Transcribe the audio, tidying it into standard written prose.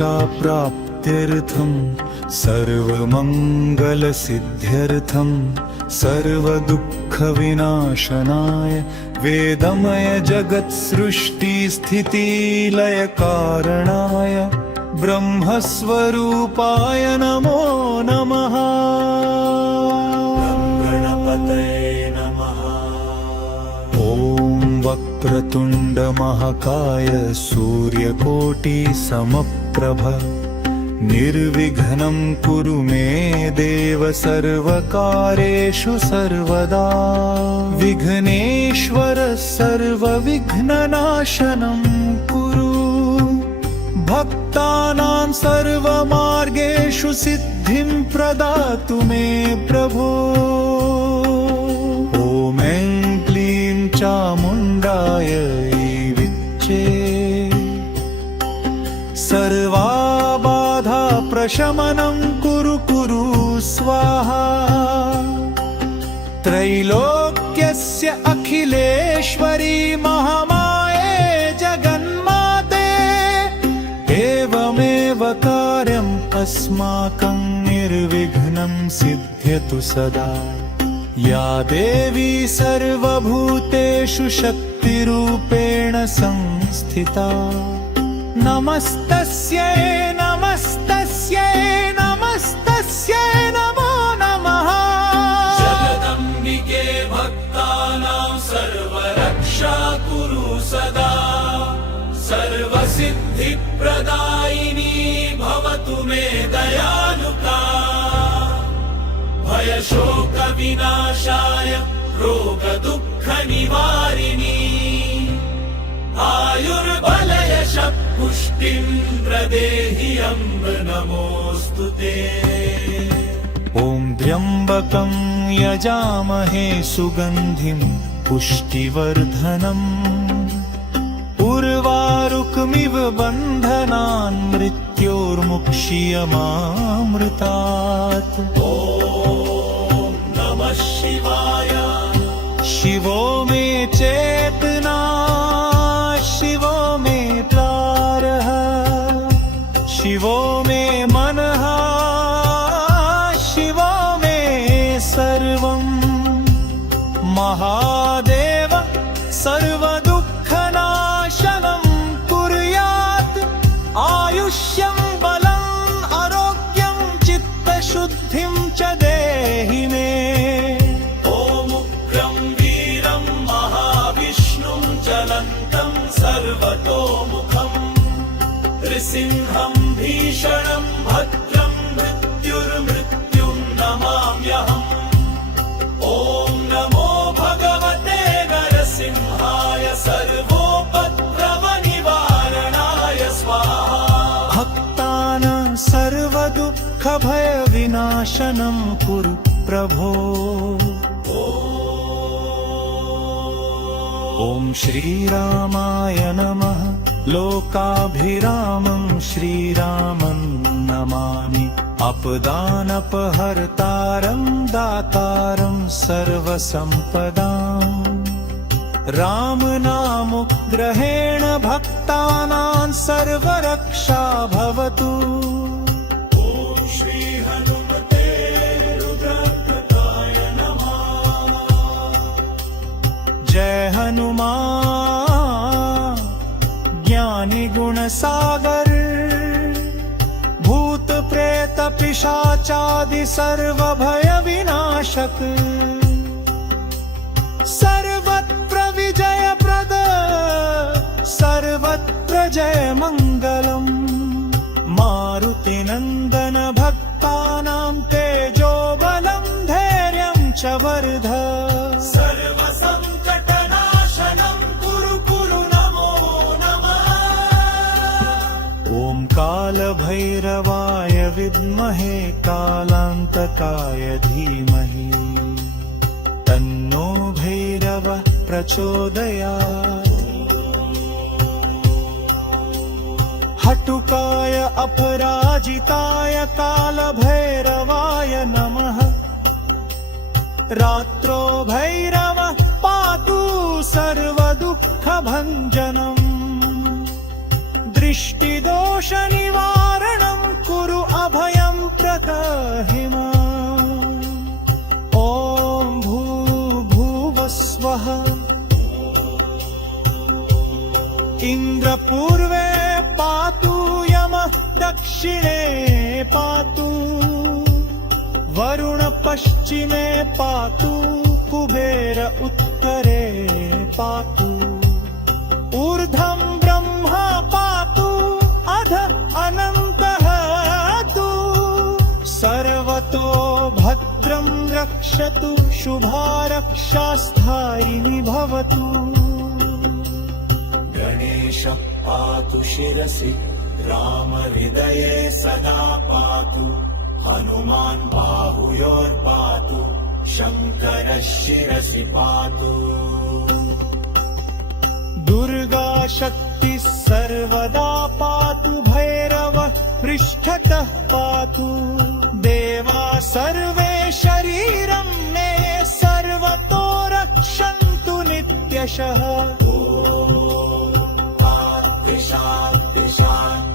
मोक्षाप्राप्त्यर्थं सर्वमङ्गलसिद्ध्यर्थं सर्वदुःखविनाशनाय वेदमय जगत्सृष्टिस्थितिलयकारणाय ब्रह्मस्वरूपाय नमो नमः। गणपतये नमः। ॐ वक्रतुण्डमहाकाय सूर्यकोटिसमप्रभ निर्विघ्नं कुरु मे देव सर्वकार्येषु सर्वदा। विघ्नेश्वर सर्वविघ्ननाशनं कुरु भक्तानां सर्वमार्गेषु सिद्धिं प्रदातु मे प्रभो। ॐ ऐं क्लीं चामुण्डाय विच्चे सर्वाबाधा प्रशमनं कुरु कुरु स्वाहा। त्रैलोक्यस्य अखिलेश्वरी महामाये जगन्माते एवमेव कार्यम् अस्माकं निर्विघ्नं सिद्ध्यतु सदा। या देवी सर्वभूतेषु शक्तिरूपेण संस्थिता नमस्तस्यै नमस्तस्यै नमस्तस्यै नमो नमः। जगदम्बिके भक्तानां सर्वरक्षा कुरु सदा। सर्वसिद्धिप्रदायिनी भवतु मे दयालुका। भयशोकविनाशाय रोगदुःखनिवारिणी आयुर्बलयशपुष्टिं प्रदेहि अम्ब नमोऽस्तु ते। ॐ त्र्यम्बकं यजामहे सुगन्धिं पुष्टिवर्धनम् उर्वारुकमिव बन्धनान् मृत्योर्मुक्ष्यमामृतात्। ॐ नमः शिवाय। शिवो मे चेतना शिवो मे प्राणः शिवो मे मनः शिवो मे सर्वं। महादेव सर्वदुःखनाशनं कुर्यात्। आयुष्यं बलम् आरोग्यं चित्तशुद्धिं च देहि मे। सर्वतोमुखं त्रिसिंहं भीषणं भद्रं मृत्युर्मृत्युं नमाम्यहम्। ॐ नमो भगवते नरसिंहाय सर्वोपद्रवनिवारणाय स्वाहा। भक्तानां सर्वदुःखभयविनाशनं कुरु प्रभो। ॐ श्रीरामाय नमः। लोकाभिरामं श्रीरामं नमामि। आपदानपहर्तारं दातारं सर्वसम्पदां। रामनामग्रहेण भक्तानां सर्वरक्षा भवतु। जय हनुमान ज्ञानी गुणसागर भूत प्रेत पिशाचादि सर्वभय विनाशक सर्वत्र विजय प्रद सर्वत्र जय मंगलम्। मारुति नंदन भक्तानां तेजोबलं धैर्यं च वर्ध। कालभैरवाय विद्महे कालान्तकाय धीमहि तन्नो भैरवः प्रचोदयात्। हटुकाय अपराजिताय कालभैरवाय नमः। रात्रो भैरवः पातु सर्वदुःखभञ्जनम्। दृष्टिदोषनिवारणं कुरु अभयं प्रकहि माम्। ॐ भूर्भुवस्वः इन्द्रपूर्वे पातु यमः दक्षिणे पातु वरुण पश्चिमे पातु कुबेर उत्तरे पातु ऊर्ध्वं ब्रह्मा पातु अधः अनन्तः तु सर्वतो भद्रं रक्षतु शुभारक्षास्थायिनी भवतु। गणेश पातु शिरसि रामहृदये सदा पातु हनुमान् बाहुयोर्पातु शङ्करः शिरसि पातु। दुर्गा शक्तिः सर्वदा पातु भैरवः पृष्ठतः पातु देवा सर्वे शरीरं मे सर्वतो रक्षन्तु नित्यशः। ॐ शान्ति शान्ति शान्ति